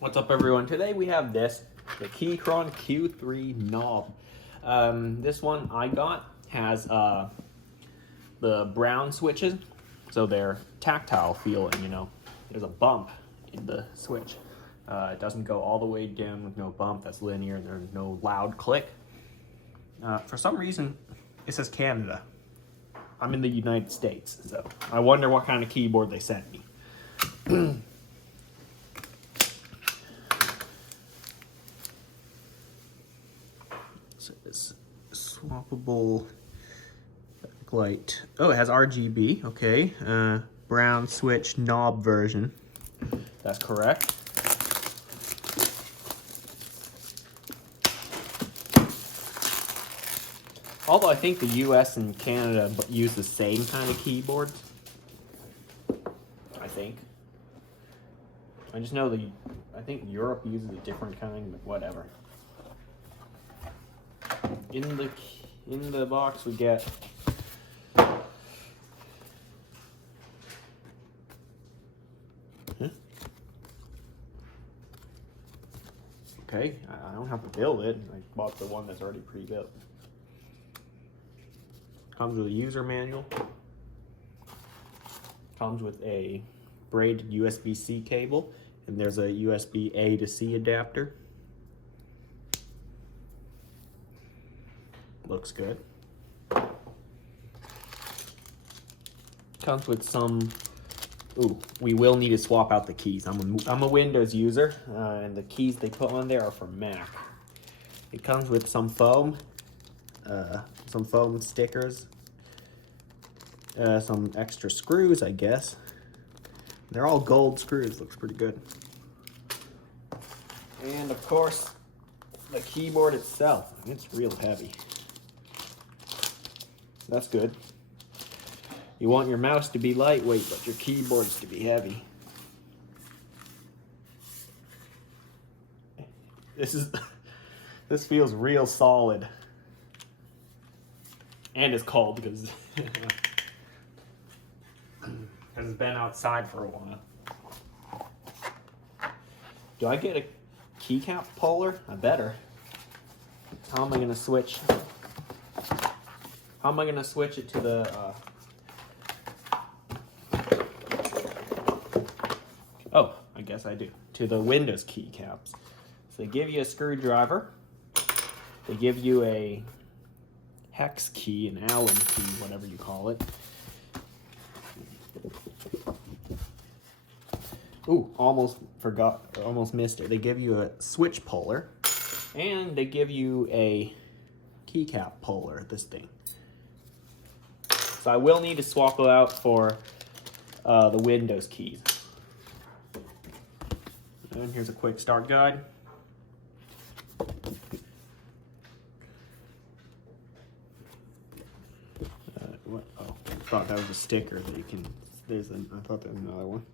What's up, everyone? Today we have the Keychron Q3 knob. This one I got has the brown switches, so they're tactile feeling, There's a bump in the switch. It doesn't go all the way down with no bump, that's linear, and there's no loud click. For some reason, it says Canada. I'm in the United States, so I wonder what kind of keyboard they sent me. So it's swappable backlight. Oh, it has RGB. Okay, brown switch knob version. That's correct. Although I think the US and Canada use the same kind of keyboards. I think. I just know I think Europe uses a different kind, but whatever. In the box we get okay, I don't have to build it. I bought the one that's already pre-built. Comes with a user manual. Comes with a braided USB-C cable, and there's a USB-A to C adapter. Looks good. Comes with some. Ooh, we will need to swap out the keys. I'm a Windows user, and the keys they put on there are for Mac. It comes with some foam stickers, some extra screws, I guess. They're all gold screws. Looks pretty good. And of course, the keyboard itself. It's real heavy. That's good. You want your mouse to be lightweight, but your keyboards to be heavy. This feels real solid. And it's cold because it's been outside for a while. Do I get a keycap puller? I better. How am I gonna switch? How am I gonna switch it to the? Oh, I guess I do. To the Windows keycaps. So they give you a screwdriver. They give you a hex key, an Allen key, whatever you call it. Ooh, almost missed it. They give you a switch puller, and they give you a keycap puller, this thing. So I will need to swap it out for the Windows keys. And here's a quick start guide. What? Oh, I thought that was a sticker that you can. I thought there was another one.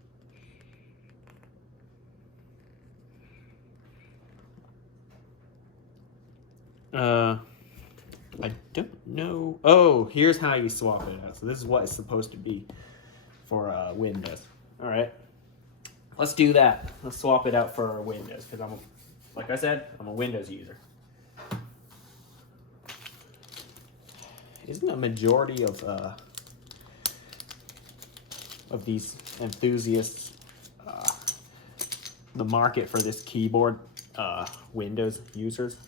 I don't know. Oh, here's how you swap it out. So this is what it's supposed to be for Windows. All right, let's do that. Let's swap it out for Windows because like I said, I'm a Windows user. Isn't a majority of these enthusiasts the market for this keyboard Windows users?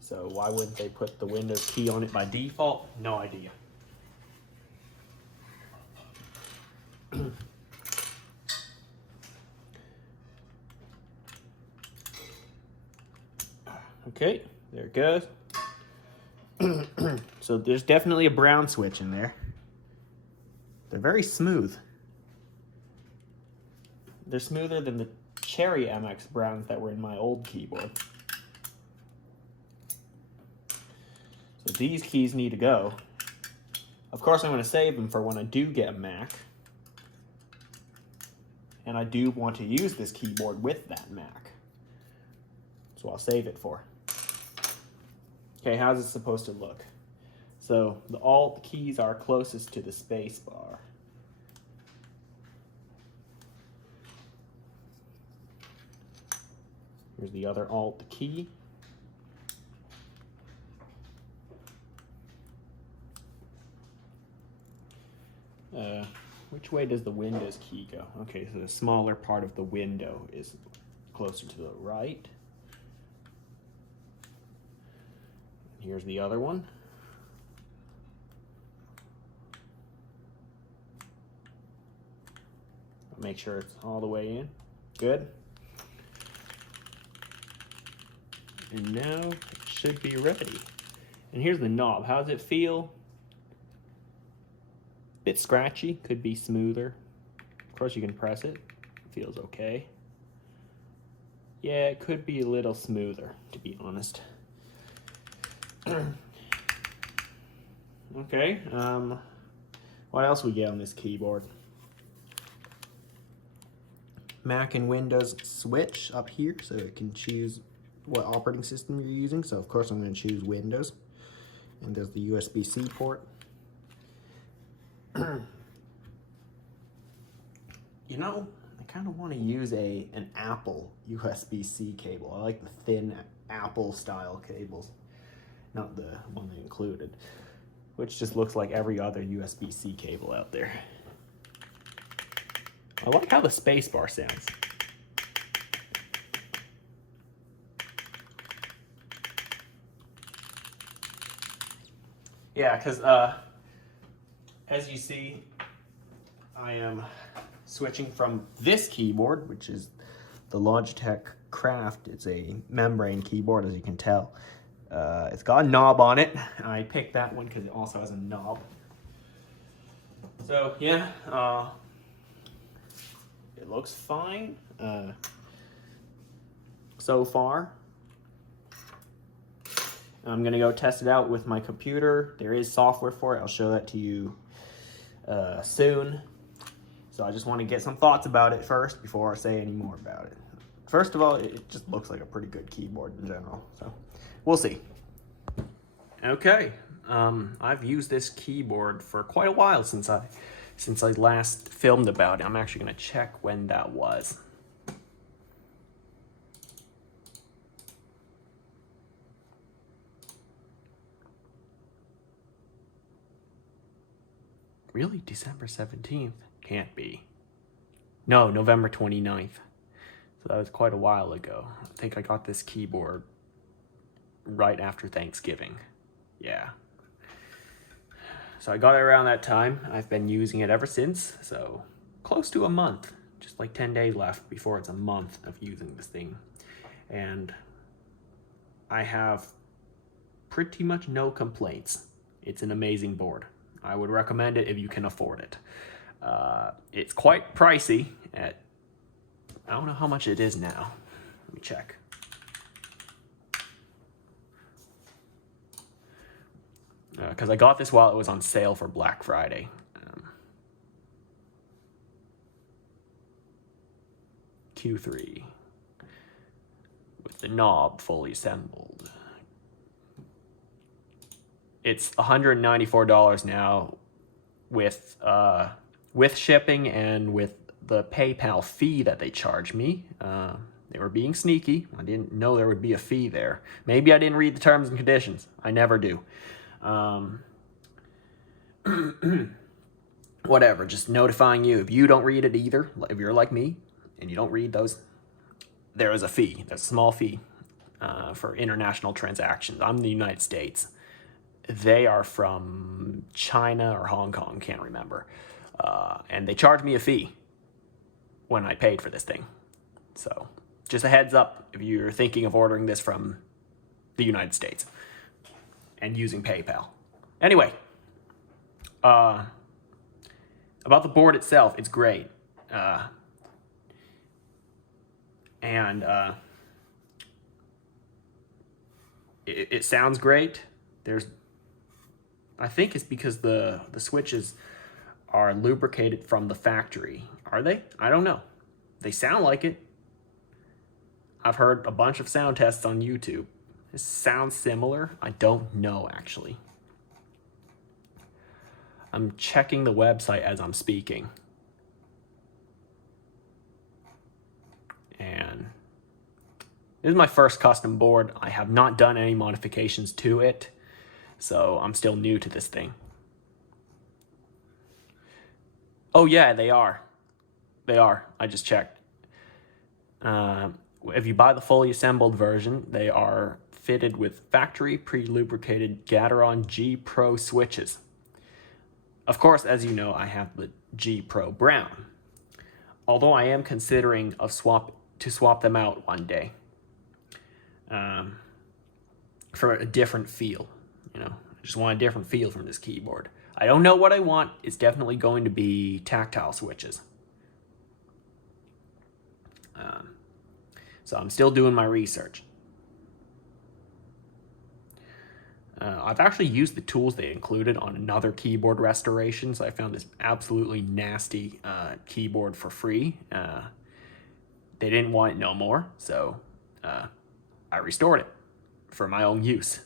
So why wouldn't they put the Windows key on it by default? No idea. Okay, there it goes. So there's definitely a brown switch in there. They're very smooth. They're smoother than the Cherry MX browns that were in my old keyboard. So these keys need to go. Of course, I'm going to save them for when I do get a Mac. And I do want to use this keyboard with that Mac. So I'll save it for. Okay, how's it supposed to look? So the Alt keys are closest to the space bar. Here's the other Alt key. Which way does the Windows key go? Okay, so the smaller part of the window is closer to the right. Here's the other one. Make sure it's all the way in. Good. And now it should be ready. And here's the knob. How does it feel? Bit scratchy, could be smoother. Of course you can press it. Feels okay. Yeah, it could be a little smoother, to be honest. Okay, what else we get on this keyboard? Mac and Windows switch up here, so it can choose what operating system you're using. So of course I'm going to choose Windows. And there's the USB-C port. You know, I kind of want to use an Apple USB-C cable. I like the thin Apple style cables, not the one they included, which just looks like every other USB-C cable out there. I like how the spacebar sounds. Yeah, because as you see, I am switching from this keyboard, which is the Logitech Craft. It's a membrane keyboard, as you can tell. It's got a knob on it. I picked that one because it also has a knob. So yeah, it looks fine so far. I'm gonna go test it out with my computer. There is software for it. I'll show that to you soon. So I just want to get some thoughts about it first before I say any more about it. First of all, it just looks like a pretty good keyboard in general. So we'll see. Okay, I've used this keyboard for quite a while since I last filmed about it. I'm actually gonna check when that was. Really? December 17th? Can't be. No, November 29th. So that was quite a while ago. I think I got this keyboard right after Thanksgiving. Yeah. So I got it around that time. I've been using it ever since. So close to a month. Just like 10 days left before it's a month of using this thing. And I have pretty much no complaints. It's an amazing board. I would recommend it if you can afford it. It's quite pricey at, I don't know how much it is now. Let me check. Because I got this while it was on sale for Black Friday. Q3 with the knob fully assembled. It's $194 now with shipping and with the PayPal fee that they charge me. They were being sneaky. I didn't know there would be a fee there. Maybe I didn't read the terms and conditions. I never do. Whatever, just notifying you. If you don't read it either, if you're like me and you don't read those, there is a fee. There's a small fee for international transactions. I'm in the United States. They are from China or Hong Kong, can't remember. And they charged me a fee when I paid for this thing. So just a heads up if you're thinking of ordering this from the United States and using PayPal. Anyway, about the board itself, it's great. It sounds great. I think it's because the switches are lubricated from the factory. Are they? I don't know. They sound like it. I've heard a bunch of sound tests on YouTube. It sounds similar. I don't know, actually. I'm checking the website as I'm speaking. And This is my first custom board. I have not done any modifications to it, so I'm still new to this thing. Oh yeah, they are. They are. I just checked. If you buy the fully assembled version, they are fitted with factory pre-lubricated Gateron G Pro switches. Of course, as you know, I have the G Pro Brown. Although I am considering to swap them out one day for a different feel. You know, I just want a different feel from this keyboard. I don't know what I want. It's definitely going to be tactile switches. So I'm still doing my research. I've actually used the tools they included on another keyboard restoration, so I found this absolutely nasty keyboard for free. They didn't want it no more, so I restored it for my own use.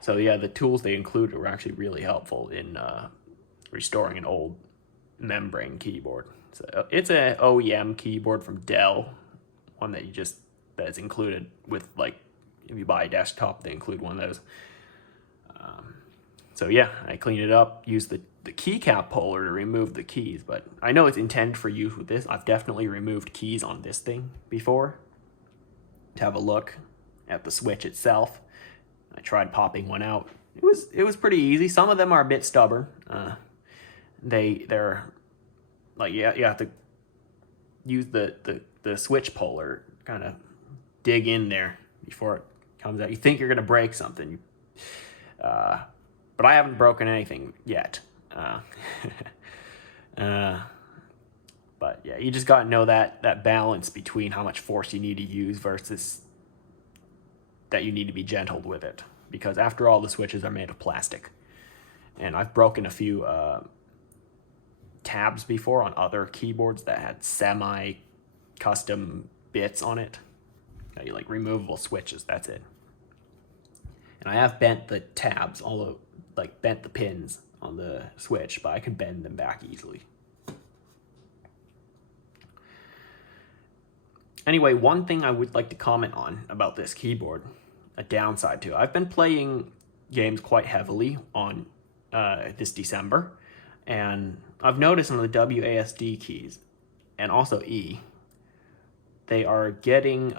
So yeah, the tools they included were actually really helpful in restoring an old membrane keyboard. So it's an OEM keyboard from Dell, one that that's included with, like, if you buy a desktop, they include one of those. So yeah, I cleaned it up, used the keycap puller to remove the keys, but I know it's intended for use with this. I've definitely removed keys on this thing before to have a look at the switch itself. I tried popping one out. It was pretty easy. Some of them are a bit stubborn. They're like, you have to use the switch puller, kind of dig in there before it comes out. You think you're gonna break something, but I haven't broken anything yet. But yeah, you just gotta know that balance between how much force you need to use versus that you need to be gentle with it, because after all, the switches are made of plastic, and I've broken a few tabs before on other keyboards that had semi-custom bits on it. You like removable switches, that's it. And I have bent the tabs, although like bent the pins on the switch, but I can bend them back easily. Anyway, one thing I would like to comment on about this keyboard, a downside to it. I've been playing games quite heavily on this December, and I've noticed on the WASD keys and also E, they are getting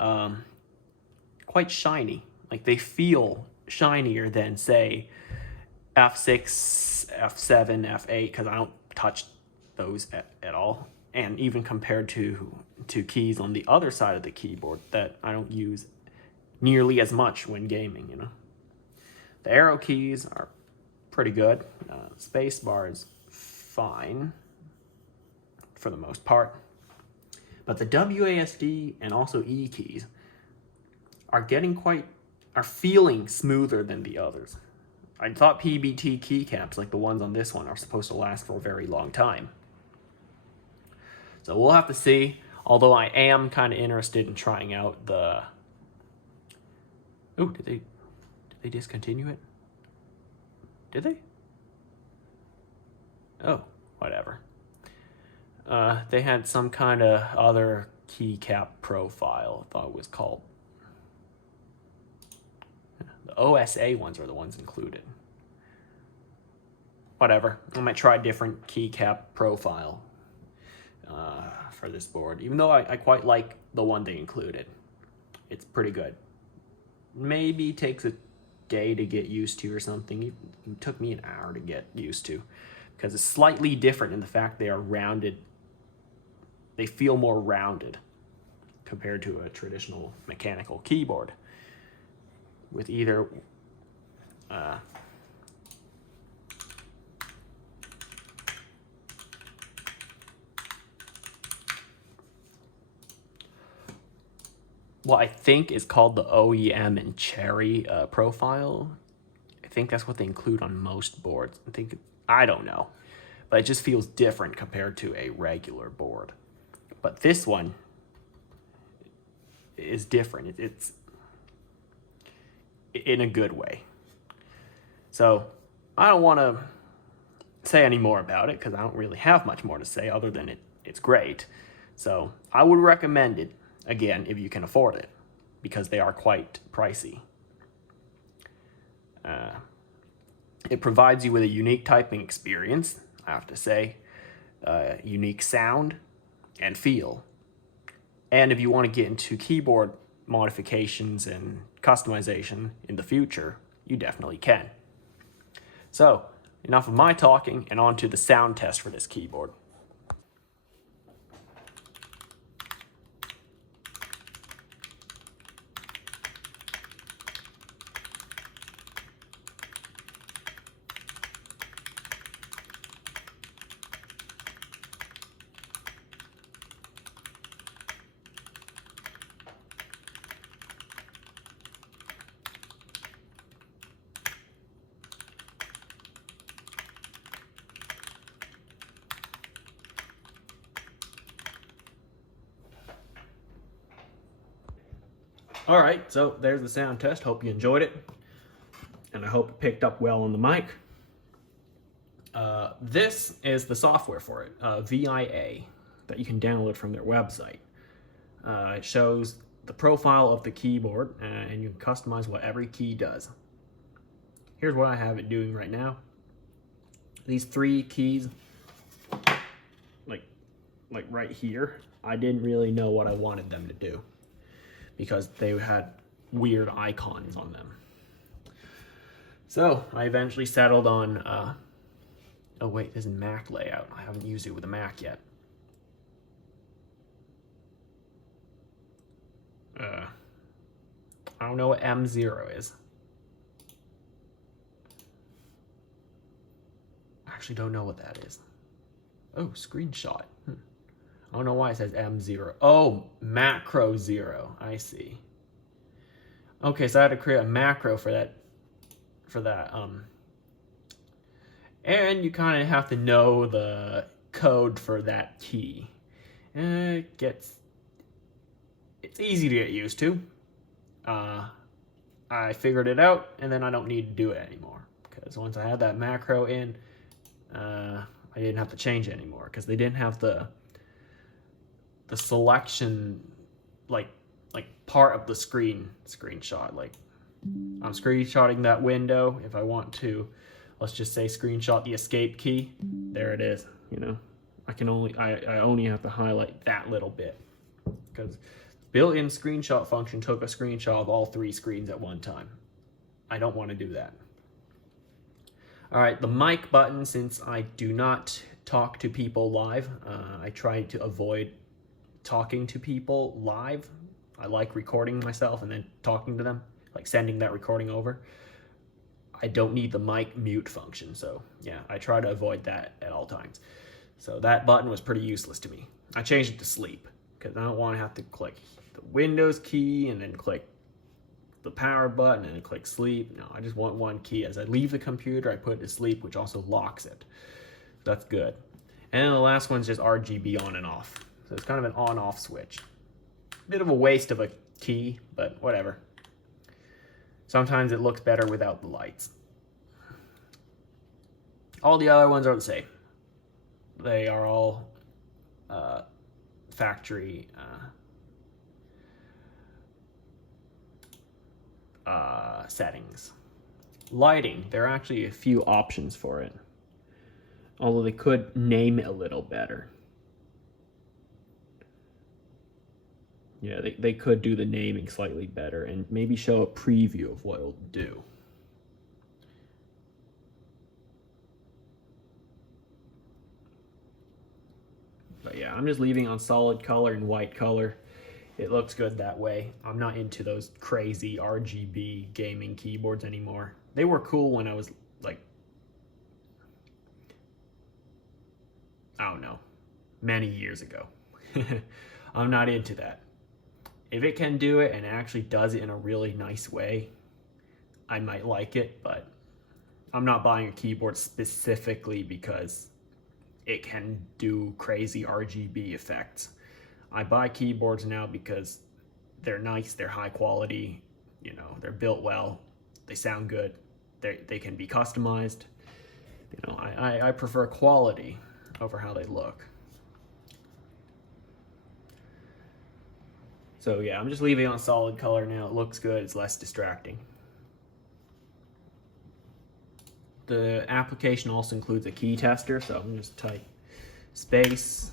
quite shiny. Like, they feel shinier than, say, F6, F7, F8, because I don't touch those at all. And even compared to keys on the other side of the keyboard that I don't use nearly as much when gaming, you know. The arrow keys are pretty good. Space bar is fine for the most part. But the WASD and also E keys are feeling smoother than the others. I thought PBT keycaps, like the ones on this one, are supposed to last for a very long time. So we'll have to see, although I am kind of interested in trying out the... Oh, did they discontinue it? Did they? Oh, whatever. They had some kind of other keycap profile, I thought it was called. The OSA ones are the ones included. Whatever, I might try a different keycap profile for this board, even though I quite like the one they included. It's pretty good. Maybe takes a day to get used to or something. It took me an hour to get used to, because it's slightly different in the fact they are rounded. They feel more rounded compared to a traditional mechanical keyboard with either what I think is called the OEM and Cherry profile. I think that's what they include on most boards. I don't know, but it just feels different compared to a regular board. But this one is different. It's in a good way. So I don't want to say any more about it because I don't really have much more to say other than it's great. So I would recommend it Again, if you can afford it, because they are quite pricey. It provides you with a unique typing experience, I have to say, unique sound and feel. And if you want to get into keyboard modifications and customization in the future, you definitely can. So, enough of my talking, and on to the sound test for this keyboard. All right, so there's the sound test. Hope you enjoyed it, and I hope it picked up well on the mic. This is the software for it, VIA, that you can download from their website. It shows the profile of the keyboard, and you can customize what every key does. Here's what I have it doing right now. These 3 keys, like right here, I didn't really know what I wanted them to do, because they had weird icons on them. So I eventually settled on, oh wait, this is Mac layout. I haven't used it with a Mac yet. I don't know what M0 is. I actually don't know what that is. Oh, screenshot. I don't know why it says M0. Oh, macro 0. I see. Okay, so I had to create a macro for that. And you kind of have to know the code for that key. It's easy to get used to. I figured it out, and then I don't need to do it anymore, because once I had that macro in, I didn't have to change it anymore, because they didn't have the selection, like part of the screenshot. Like, I'm screenshotting that window. If I want to, let's just say, screenshot the escape key, there it is. You know, I only have to highlight that little bit, because built-in screenshot function took a screenshot of all 3 screens at one time. I don't want to do that. All right, the mic button, since I do not talk to people live, I try to avoid talking to people live. I like recording myself and then talking to them, like sending that recording over. I don't need the mic mute function, so yeah, I try to avoid that at all times. So that button was pretty useless to me. I changed it to sleep, because I don't want to have to click the Windows key and then click the power button and then click sleep. No, I just want one key. As I leave the computer, I put it to sleep, which also locks it. That's good. And then the last one's just RGB on and off. So it's kind of an on-off switch. Bit of a waste of a key, but whatever. Sometimes it looks better without the lights. All the other ones are the same. They are all factory settings. Lighting, there are actually a few options for it, although they could name it a little better. Yeah, they could do the naming slightly better and maybe show a preview of what it'll do. But yeah, I'm just leaving on solid color and white color. It looks good that way. I'm not into those crazy RGB gaming keyboards anymore. They were cool when I was like, I don't know, many years ago. I'm not into that. If it can do it and actually does it in a really nice way, I might like it, but I'm not buying a keyboard specifically because it can do crazy RGB effects. I buy keyboards now because they're nice, they're high quality, you know, they're built well, they sound good, they can be customized. You know, I prefer quality over how they look. So yeah, I'm just leaving it on solid color now. It looks good, it's less distracting. The application also includes a key tester, so I'm going to just type space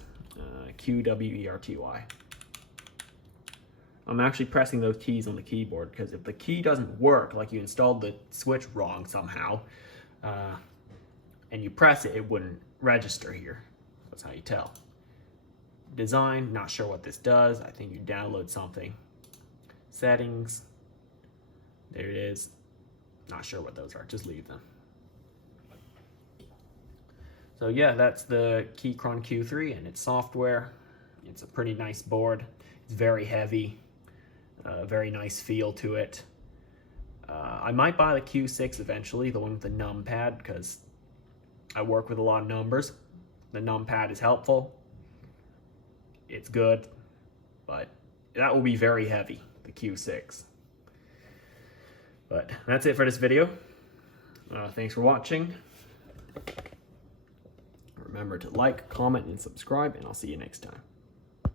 QWERTY. I'm actually pressing those keys on the keyboard because if the key doesn't work, like you installed the switch wrong somehow, and you press it, it wouldn't register here. That's how you tell. Design, not sure what this does. I think you download something. Settings, there it is. Not sure what those are, just leave them. So yeah, that's the Keychron Q3 and its software. It's a pretty nice board. It's very heavy, very nice feel to it. I might buy the Q6 eventually, the one with the numpad, because I work with a lot of numbers. The numpad is helpful. It's good, but that will be very heavy, the Q6. But that's it for this video. Thanks for watching. Remember to like, comment, and subscribe, and I'll see you next time.